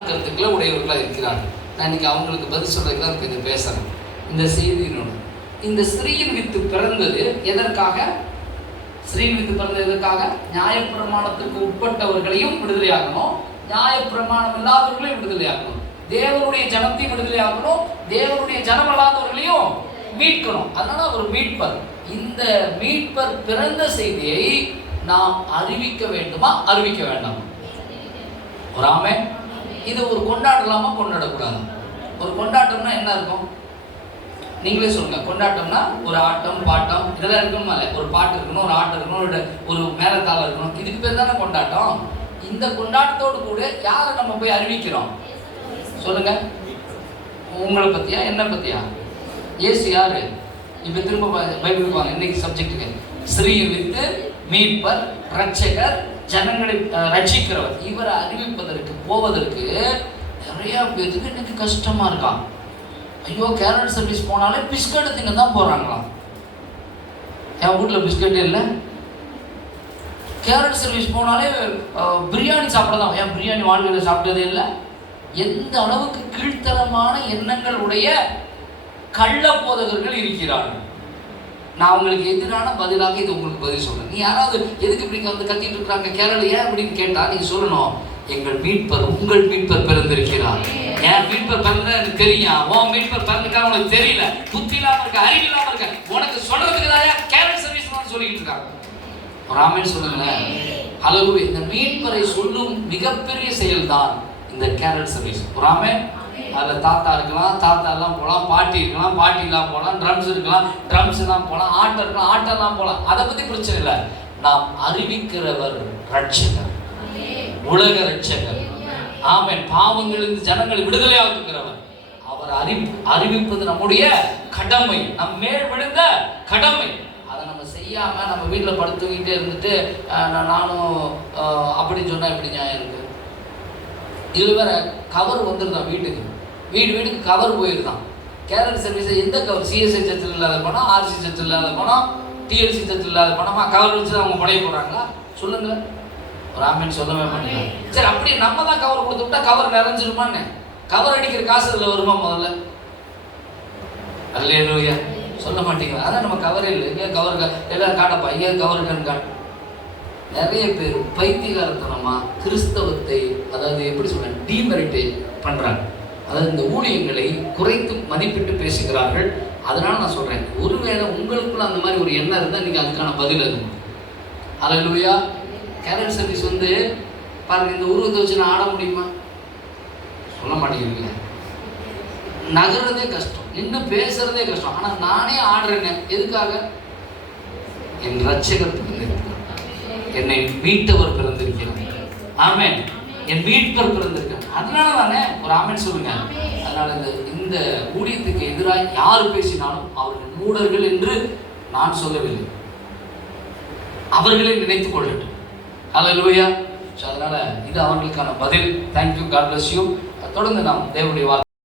கருத்துக்களை உடையவர்களாக இருக்கிறார்கள். நான் இன்னைக்கு அவங்களுக்கு பதில் சொல்றதுக்கு தான் இப்போ இதை பேசுறேன். இந்த செய்தியினோட இந்த ஸ்திரீயின் வித்து பிறந்தது எதற்காக? ஸ்திரீயின் வித்து பிறந்தது எதற்காக? நியாயப்பிரமாணத்துக்கு உட்பட்டவர்களையும் விடுதலையாகணும், நியாயப்பிரமாணம் இல்லாதவர்களையும் விடுதலையாகணும், தேவனுடைய ஜனத்தையும் விடுதலையாகணும், தேவனுடைய ஜனம் அல்லாதவர்களையும் மீட்கணும். அதனால ஒரு மீட்பர். இந்த மீட்பர் பிறந்த செய்தியை நாம் அறிவிக்க வேண்டுமா, அறிவிக்க வேண்டாம்? ஒரு ஆமென். இது ஒரு கொண்டாடலாமா, கொண்டாடக்கூடாது? ஒரு கொண்டாட்டம்னா என்ன இருக்கும்? நீங்களே சொல்லுங்க. கொண்டாட்டம்னா ஒரு ஆட்டம் பாட்டம் இதெல்லாம் இருக்கணுமா? இல்லை, ஒரு பாட்டு இருக்கணும், ஒரு ஆட்டம் இருக்கணும், ஒரு மேலத்தாளம் இருக்கணும். இதுக்கு பேர் தானே கொண்டாட்டம். இந்த கொண்டாட்டத்தோடு கூட யாரை நம்ம போய் அறிவிக்கிறோம்? சொல்லுங்க. உங்களை பத்தியா, என்ன பத்தியா? இயேசு யாரு? இப்ப திரும்ப பைபிள் வாங்க. இன்னைக்கு சப்ஜெக்டுக்கு ஸ்திரீயை வித்து மீட்பர், ரட்சகர், ஜனங்களை ரட்சிக்கிறவர். இவரை அறிவிப்பதற்கு போவதற்கு நிறைய பேருக்கு இன்னைக்கு கஷ்டமா இருக்கான். ஐயோ, கேரட் சர்வீஸ் போனாலே பிஸ்கட் திங்க தான் போறாங்களாம். என் வீட்டில் பிஸ்கட்டே இல்லை. கேரட் சர்வீஸ் போனாலே பிரியாணி சாப்பிட தான். ஏன் பிரியாணி வாழ்க்கையில் சாப்பிட்டதே இல்லை. எந்த அளவுக்கு கீழ்த்தரமான எண்ணங்கள் உடைய கள்ள போதகர்கள் இருக்கிறார்கள். நான் உங்களுக்கு எதிரான பதிலாக இது உங்களுக்கு பதில் சொல்றேன். நீ யாராவது எதுக்கு இப்படி வந்து கத்திட்டு இருக்கிறாங்க கேரளா ஏன் அப்படின்னு கேட்டா நீங்க சொல்லணும், எங்கள் மீட்பர், உங்கள் மீட்பர் பிறந்திருக்கிறார். என் மீட்பர் பிறந்த எனக்கு தெரியும், உன் மீட்பர் பிறந்திருக்கா உனக்கு தெரியல, புத்தி இல்லாம இருக்க, அறிவு இல்லாம இருக்க, உனக்கு சொல்றதுக்கு தான் கேரட் சர்வீஸ் சொல்லிட்டு இருக்காங்க. ஒரு ஆமென் சொல்லுங்களேன். ஹல்லேலூயா. இந்த மீட்பரை சொல்லும் மிகப்பெரிய செயல்தான் இந்த கேரட் சர்வீஸ். ஒரு ஆமென். அதில் தாத்தா இருக்கலாம், தாத்தா எல்லாம் போகலாம், பாட்டி இருக்கலாம், பாட்டிலாம் போகலாம், ட்ரம்ஸ் இருக்கலாம், ட்ரம்ஸ் எல்லாம் போகலாம், ஆட்டம் இருக்கலாம், ஆட்டெல்லாம் போகலாம். அதை பற்றி பிரச்சனை இல்லை. நாம் அறிவிக்கிறவர் ரட்சகர், உலக ரட்சகர். ஆமென். பாவங்களிலிருந்து ஜனங்களை விடுதலை ஆக்குகிறவர். அவர் அறிவிப்பது நம்முடைய கடமை, நம் மேல் விழுந்த கடமை. அதை நம்ம செய்யாம நம்ம வீட்டில் படுத்துக்கிட்டே இருந்துட்டு நானும் அப்படின்னு சொன்னா எப்படி நியாயம் இருக்கு? இது வேற கவர் வந்துருந்தான் வீட்டுக்கு, வீட்டுக்கு கவர் போயிருந்தான். கேரட் சர்வீஸ் எந்த கவர்? சிஎஸ்ஐ சர்ச்சில் இல்லாத பணம், ஆர்சி சர்ச்சில் இல்லாத பணம், டிஎல்சி சர்ச்சில் இல்லாத பணமா கவர் வச்சு அவங்க படைய போடுறாங்களா? சொல்லுங்க. ஒரு ஆமென் சொல்லவே மாட்டீங்க. சரி, அப்படி நம்ம தான் கவர் கொடுத்து விட்டா கவர் நிறைஞ்சிருமான்னு? கவர் அடிக்கிற காசு அதில் வருமா முதல்ல? அல்லேலூயா. சொல்ல மாட்டீங்களா? அதான் நம்ம கவரே இல்லை. எங்கே கவர் எல்லாம் காட்டப்பா, எங்கே கவர் இருக்கான்னு காட்டு. நிறைய பேர் பைத்தியகாரத்தனமா கிறிஸ்தவத்தை, அதாவது எப்படி சொல்ற, டீமெரிட்டே பண்றாங்க. அதாவது இந்த ஊழியங்களை குறைத்து மதிப்பிட்டு பேசுகிறார்கள். அதனால நான் சொல்றேன், ஒருவேளை உங்களுக்குள்ள அந்த மாதிரி ஒரு எண்ணம் இருந்தால் நீங்க அதுக்கான பதில் இருக்கும். அல்லேலூயா. கேரட் சர்வீஸ் பாருங்க, இந்த உருவத்தை வச்சு நான் ஆட முடியுமா? சொல்ல மாட்டேங்கிறீங்க. நகர்றதே கஷ்டம், இன்னும் பேசுறதே கஷ்டம். ஆனா நானே ஆடுறேன்னு எதுக்காக? என் ரட்சகர் பிறந்திருக்கிறார், என்னை மீட்டவர் பிறந்திருக்கிறார். ஆமென். என் மீட்பர் பிறந்திருக்கிறார். அதனால தானே. ஒரு ஆமென் சொல்லுங்க. அதனால இந்த ஊழியத்துக்கு எதிராக யார் பேசினாலும் அவர்கள் மூடர்கள் என்று நான் சொல்லவில்லை, அவர்களை நினைத்துக் கொள்ளட்டும். அல்லேலூயா. அதனால இது அவர்களுக்கான பதில். தேங்க்யூ. God bless you. தொடர்ந்து நாம் தேவனுடைய